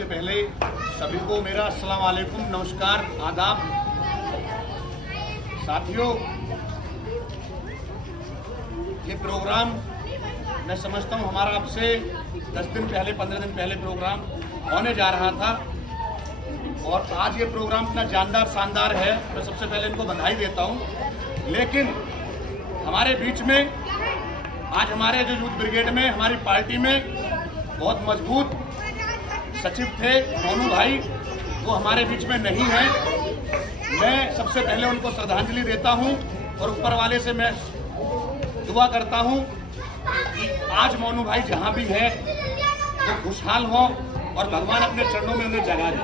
सबसे पहले सभी को मेरा अस्सलाम वालेकुम, नमस्कार, आदाब। साथियों, ये प्रोग्राम मैं समझता हूँ हमारा आपसे 10 दिन पहले 15 दिन पहले प्रोग्राम होने जा रहा था और आज ये प्रोग्राम इतना जानदार शानदार है। मैं सबसे पहले इनको बधाई देता हूँ। लेकिन हमारे बीच में आज हमारे जो यूथ ब्रिगेड में हमारी पार्टी में बहुत मजबूत सचिव थे मोनू भाई, वो हमारे बीच में नहीं है। मैं सबसे पहले उनको श्रद्धांजलि देता हूं और ऊपर वाले से मैं दुआ करता हूं कि आज मोनू भाई जहां भी है वो खुशहाल हो और भगवान अपने चरणों में उन्हें जगा दे।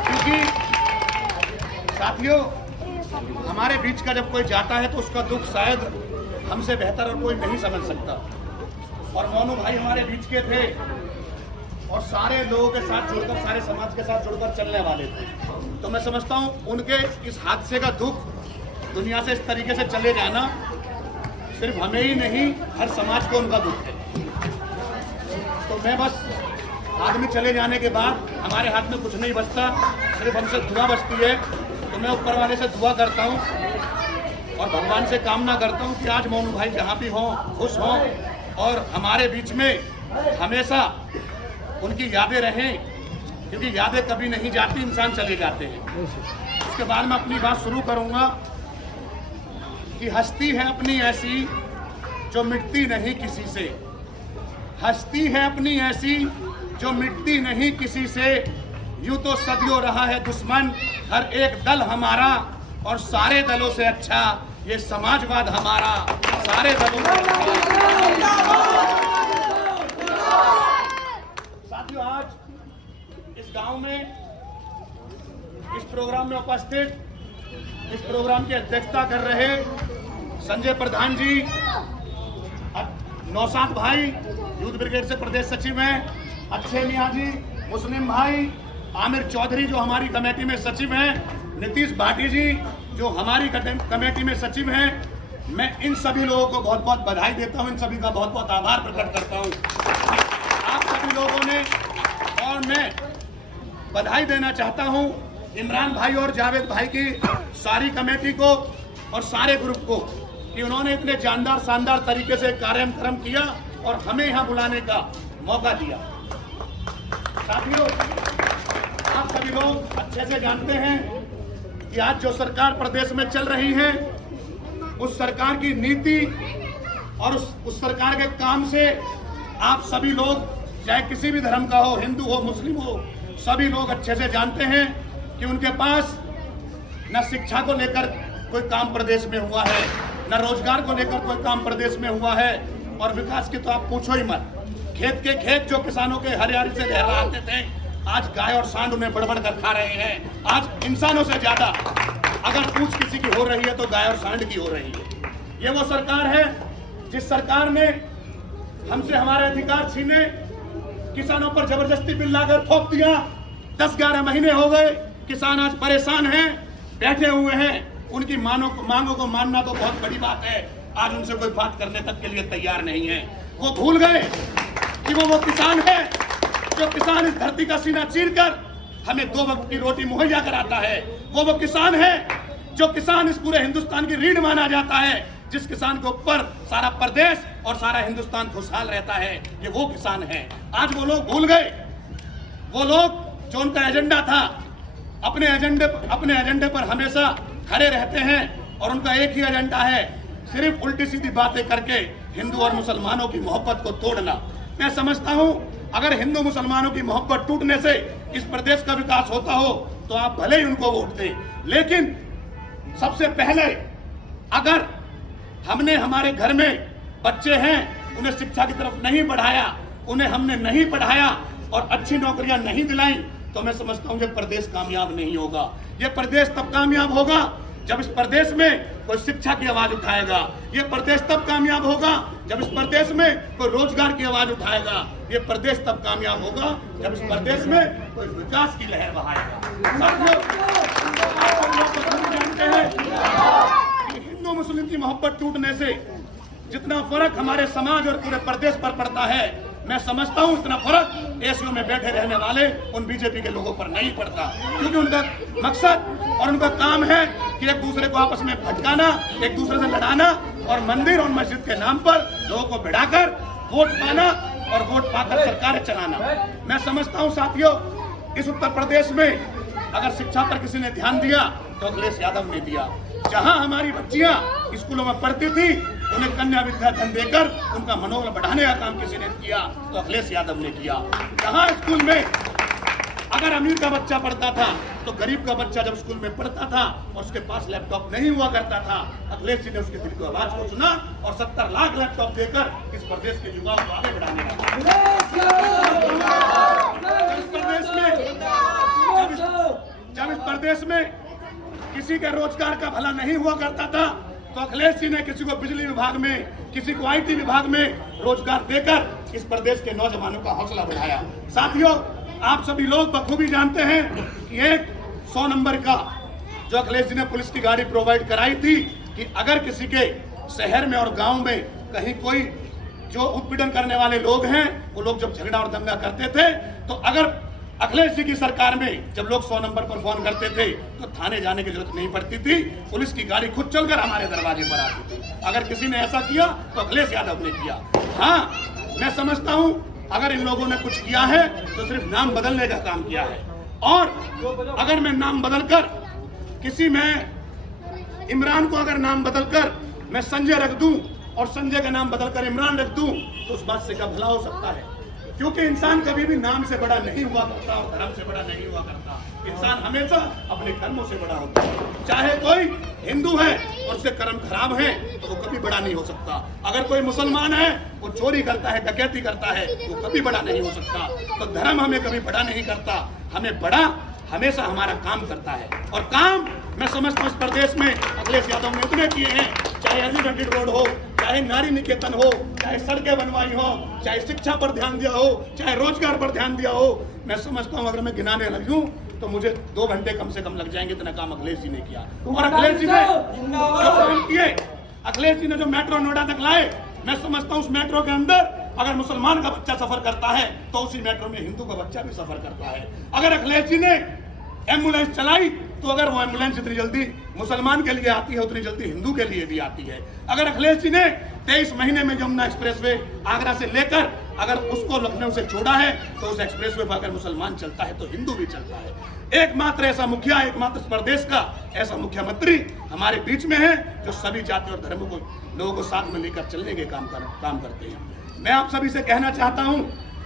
क्योंकि साथियों, हमारे बीच का जब कोई जाता है तो उसका दुख शायद हमसे बेहतर और कोई नहीं समझ सकता। और मोनू भाई हमारे बीच के थे और सारे लोगों के साथ जुड़कर, सारे समाज के साथ जुड़कर चलने वाले थे। तो मैं समझता हूँ उनके इस हादसे का दुख दुनिया से इस तरीके से चले जाना सिर्फ हमें ही नहीं, हर समाज को उनका दुख है। तो मैं बस आदमी चले जाने के बाद हमारे हाथ में कुछ नहीं बचता, सिर्फ हमसे दुआ बचती है। तो मैं ऊपर वाले से दुआ करता हूँ और भगवान से कामना करता हूँ कि आज मोनू भाई जहाँ भी हों खुश हों और हमारे बीच में हमेशा उनकी यादें रहें, क्योंकि यादें कभी नहीं जाती, इंसान चले जाते हैं। उसके बाद मैं अपनी बात शुरू करूंगा कि हस्ती है अपनी ऐसी जो मिटती नहीं किसी से, हस्ती है अपनी ऐसी जो मिटती नहीं किसी से। यूं तो सदियों रहा है दुश्मन हर एक दल हमारा, और सारे दलों से अच्छा ये समाजवाद हमारा, सारे दलों से साथियों, आज इस गांव में इस प्रोग्राम में उपस्थित, इस प्रोग्राम की अध्यक्षता कर रहे संजय प्रधान जी, नौशाद भाई यूथ ब्रिगेड से प्रदेश सचिव हैं, अच्छे मियाँ जी, मुस्लिम भाई, आमिर चौधरी जो हमारी कमेटी में सचिव हैं, नीतीश भाटी जी जो हमारी कमेटी में सचिव हैं। मैं इन सभी लोगों को बहुत बहुत बधाई देता हूं, इन सभी का बहुत बहुत आभार प्रकट करता हूं आप सभी लोगों ने। और मैं बधाई देना चाहता हूं इमरान भाई और जावेद भाई की सारी कमेटी को और सारे ग्रुप को कि उन्होंने इतने जानदार शानदार तरीके से कार्यक्रम किया और हमें यहाँ बुलाने का मौका दिया। साथियों, आप सभी लोग अच्छे से जानते हैं कि आज जो सरकार प्रदेश में चल रही है, उस सरकार की नीति और उस सरकार के काम से आप सभी लोग, चाहे किसी भी धर्म का हो, हिंदू हो, मुस्लिम हो, सभी लोग अच्छे से जानते हैं कि उनके पास न शिक्षा को लेकर कोई काम प्रदेश में हुआ है, न रोजगार को लेकर कोई काम प्रदेश में हुआ है, और विकास की तो आप पूछो ही मत। खेत के खेत जो किसानों के हरियाली से लहराते थे, आज गाय और सांड उन्हें बढ़ कर खा रहे हैं। आज इंसानों से ज्यादा अगर पूछ किसी की हो रही है तो गाय और सांड की हो रही है। ये वो सरकार है जिस सरकार ने हमसे हमारे अधिकार छीने, किसानों पर जबरदस्ती बिल लाकर थोप दिया। 10-11 महीने हो गए, किसान आज परेशान हैं, बैठे हुए हैं। उनकी मांगों को मानना तो बहुत बड़ी बात है, आज उनसे कोई बात करने तक के लिए तैयार नहीं है। वो भूल गए कि वो किसान है जो किसान इस धरती का सीना चीरकर हमें 2 वक्त की रोटी मुहैया कराता है। वो किसान है जो किसान इस पूरे हिंदुस्तान की रीढ़ माना जाता है, जिस किसान के ऊपर सारा प्रदेश और सारा हिंदुस्तान खुशहाल रहता है। ये वो किसान है। आज वो लोग भूल गए, वो लोग जो उनका एजेंडा था, अपने एजेंडे पर हमेशा खड़े रहते हैं और उनका एक ही एजेंडा है, सिर्फ उल्टी सीधी बातें करके हिंदू और मुसलमानों की मोहब्बत को तोड़ना। मैं समझता हूं अगर हिंदू मुसलमानों की मोहब्बत टूटने से इस प्रदेश का विकास होता हो तो आप भले ही उनको वोट दें, लेकिन सबसे पहले अगर हमने हमारे घर में बच्चे हैं, उन्हें शिक्षा की तरफ नहीं बढ़ाया, उन्हें हमने नहीं पढ़ाया और अच्छी नौकरियां नहीं दिलाई, तो मैं समझता हूं ये प्रदेश कामयाब नहीं होगा। ये प्रदेश तब कामयाब होगा जब इस प्रदेश में कोई शिक्षा की आवाज उठाएगा। ये प्रदेश तब कामयाब होगा जब इस प्रदेश में कोई रोजगार की आवाज उठाएगा। ये प्रदेश तब कामयाब होगा जब इस प्रदेश में कोई विकास की लहर बहाएगा। साथियों, आप लोग जानते हैं कि हिंदू मुस्लिम की मोहब्बत टूटने से जितना फर्क हमारे समाज और पूरे प्रदेश पर पड़ता है, मैं समझता हूं इतना फर्क एसीओ में बैठे रहने वाले उन बीजेपी के लोगों पर नहीं पड़ता, क्योंकि उनका मकसद और उनका काम है कि एक दूसरे को आपस में भटकाना, एक दूसरे से लड़ाना और मंदिर और मस्जिद के नाम पर लोगों को भिड़ाकर वोट पाना और वोट पाकर सरकारें चलाना। मैं समझता हूं साथियों, इस उत्तर प्रदेश में अगर शिक्षा पर किसी ने ध्यान दिया तो अखिलेश यादव ने दिया। जहां हमारी बच्चियां स्कूलों में पढ़ती थी उन्हें कन्या विद्या धन देकर उनका मनोबल बढ़ाने का काम किसी ने किया तो अखिलेश यादव ने किया। जहां स्कूल में अगर अमीर का बच्चा पढ़ता था तो गरीब का बच्चा जब स्कूल में पढ़ता था और उसके पास लैपटॉप नहीं हुआ करता था, अखिलेश जी ने उसके दिल की आवाज को सुना और 70 लाख लैपटॉप देकर इस प्रदेश के युवाओं को आगे बढ़ाने लगा। जब इस प्रदेश में किसी के रोजगार का भला नहीं हुआ करता था तो अखिलेश जी ने किसी को बिजली विभाग में, किसी को आईटी विभाग में रोजगार देकर इस प्रदेश के नौजवानों का हौसला बढ़ाया। साथियों, आप सभी लोग बखूबी जानते हैं कि एक 100 नंबर का जो अखिलेश जी ने पुलिस की गाड़ी प्रोवाइड कराई थी कि अगर किसी के शहर में और गांव में कहीं कोई जो उत्पीड़न करने वाले लोग हैं, वो लोग जब झगड़ा और दंगा करते थे तो अगर अखिलेश जी की सरकार में जब लोग 100 नंबर पर फोन करते थे तो थाने जाने की जरूरत नहीं पड़ती थी, पुलिस की गाड़ी खुद चलकर हमारे दरवाजे पर आती थी। अगर किसी ने ऐसा किया तो अखिलेश यादव ने किया। हाँ, मैं समझता हूं अगर इन लोगों ने कुछ किया है तो सिर्फ नाम बदलने का काम किया है, और अगर मैं नाम बदलकर किसी में इमरान को अगर नाम बदलकर मैं संजय रख दूं और संजय का नाम बदलकर इमरान रख दूं तो उस बात से क्या भला हो सकता है? क्योंकि इंसान कभी भी नाम से बड़ा नहीं हुआ करता और धर्म से बड़ा नहीं हुआ करता। इंसान हमेशा अपने कर्मों से बड़ा होता है। चाहे कोई हिंदू है और उसके कर्म खराब हैं तो वो कभी बड़ा नहीं हो सकता। अगर कोई मुसलमान है, वो चोरी करता है, डकैती करता है, वो कभी बड़ा नहीं हो सकता। तो धर्म हमें कभी बड़ा नहीं करता, हमें बड़ा हमेशा हमारा काम करता है। और काम मैं समझता हूँ इस प्रदेश में अखिलेश यादव ने इतने किए हैं, चाहे एलिवेटेड रोड हो, चाहे नारी निकेतन हो, चाहे सड़कें बनवाई हो, चाहे शिक्षा पर ध्यान दिया हो, चाहे रोजगार पर ध्यान दिया हो। मैं समझता हूँ अगर मैं गिनाने लगूं तो मुझे 2 घंटे कम से कम लग जाएंगे। इतना काम अखिलेश जी ने किया। और अखिलेश जी ने जो काम किए, अखिलेश जी ने जो मेट्रो नोएडा तक लाए, मैं समझता हूँ उस मेट्रो के अंदर अगर मुसलमान का बच्चा सफर करता है तो उसी मेट्रो में हिंदू का बच्चा भी सफर करता है। अगर अखिलेश जी ने एम्बुलेंस चलाई तो अगर वो एम्बुलेंस जितनी जल्दी मुसलमान के लिए आती है उतनी जल्दी हिंदू के लिए भी आती है। अगर अखिलेश जी ने 23 महीने में यमुना एक्सप्रेसवे आगरा से लेकर अगर उसको लखनऊ से जोड़ा है तो उस एक्सप्रेसवे पर अगर मुसलमान चलता है तो हिंदू भी चलता है। एकमात्र ऐसा मुखिया, एकमात्र प्रदेश का ऐसा मुख्यमंत्री हमारे बीच में है जो सभी जाति और धर्मों को लोगों को साथ में लेकर चलने के काम करते हैं। मैं आप सभी से कहना चाहता हूँ,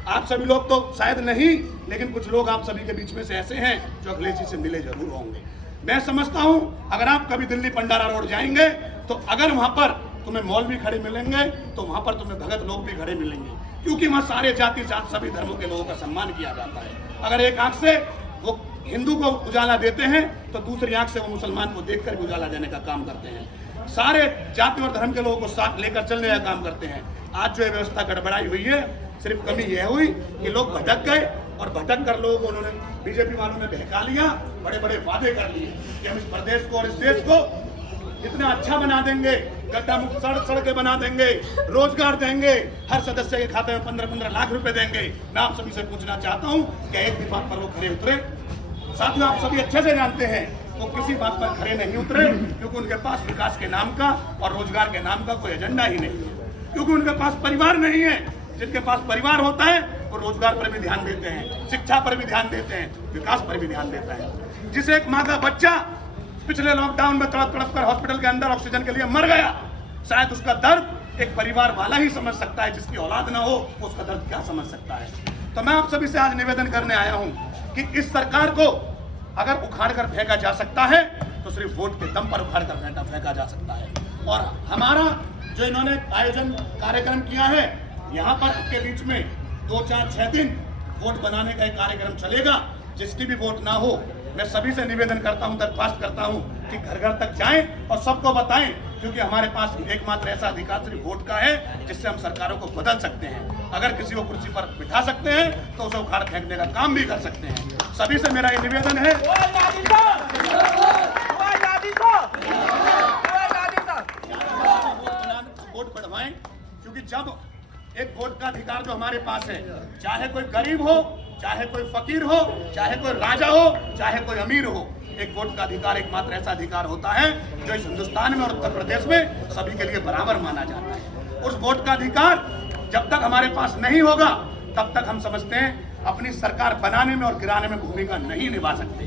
आप सभी लोग तो शायद नहीं, लेकिन कुछ लोग आप सभी के बीच में से ऐसे हैं जो अखिलेश जी से मिले जरूर होंगे। मैं समझता हूं अगर आप कभी दिल्ली पंडारा रोड जाएंगे तो अगर वहां पर तुम्हें मौलवी खड़े मिलेंगे तो वहां पर तुम्हें भगत लोग भी खड़े मिलेंगे, क्योंकि वहां सारे जाति जात सभी धर्मों के लोगों का सम्मान किया जाता है। अगर एक आंख से वो हिंदू को उजाला देते हैं तो दूसरी आंख से वो मुसलमान को देखकर भी उजाला देने का काम करते हैं। सारे जाति और धर्म के लोगों को साथ लेकर चलने का काम करते हैं। आज जो व्यवस्था गड़बड़ाई हुई है, सिर्फ कमी यह हुई कि लोग भटक गए और भटक कर लोगों को उन्होंने बीजेपी वालों ने बहका लिया, बड़े बड़े वादे कर लिए कि हम इस प्रदेश को और इस देश को इतना अच्छा बना देंगे, गड्ढा मुक्त सड़कें बना देंगे, रोजगार देंगे, हर सदस्य के खाते में 15-15 लाख रुपए देंगे। मैं आप सभी से पूछना चाहता हूँ कि एक भी बात पर वो खड़े उतरे? साथियों, आप सभी अच्छे से जानते हैं वो किसी बात पर खड़े नहीं उतरे, क्योंकि उनके पास विकास के नाम का और रोजगार के नाम का कोई एजेंडा ही नहीं है, क्योंकि उनके पास परिवार नहीं है। जिनके पास परिवार होता है वो रोजगार पर भी ध्यान देते हैं, शिक्षा पर भी ध्यान देते हैं, विकास पर भी ध्यान देता है। जिसे एक माँ का बच्चा पिछले लॉकडाउन में तड़प तड़प कर हॉस्पिटल के अंदर ऑक्सीजन के लिए मर गया, शायद उसका दर्द एक परिवार वाला ही समझ सकता है। जिसकी औलाद ना हो उसका दर्द क्या समझ सकता है। तो मैं आप सभी से आज निवेदन करने आया हूँ कि इस सरकार को अगर उखाड़ कर फेंका जा सकता है तो सिर्फ वोट के दम पर उखाड़ कर फेंका जा सकता है। और हमारा जो इन्होंने आयोजन कार्यक्रम किया है, यहाँ पर के बीच में 2, 4, 6 दिन वोट बनाने का एक कार्यक्रम चलेगा। जिसकी भी वोट ना हो, मैं सभी से निवेदन करता हूँ, दरख्वास्त करता हूँ कि घर घर तक जाएं और सबको बताएं, क्योंकि हमारे पास एकमात्र ऐसा अधिकार सिर्फ वोट का है जिससे हम सरकारों को बदल सकते हैं। अगर किसी को कुर्सी पर बिठा सकते हैं तो उसे उखाड़ फेंकने का काम भी कर सकते हैं। सभी से मेरा ये निवेदन है, वोट बढ़वाएं, क्योंकि जब एक वोट का अधिकार जो हमारे पास है, चाहे कोई गरीब हो, चाहे कोई फकीर हो, चाहे कोई राजा हो, चाहे कोई अमीर हो, एक वोट का अधिकार एकमात्र ऐसा अधिकार होता है जो इस हिंदुस्तान में और उत्तर प्रदेश में सभी के लिए बराबर माना जाता है। उस वोट का अधिकार जब तक हमारे पास नहीं होगा तब तक हम समझते हैं अपनी सरकार बनाने में और गिराने में भूमिका नहीं निभा सकते।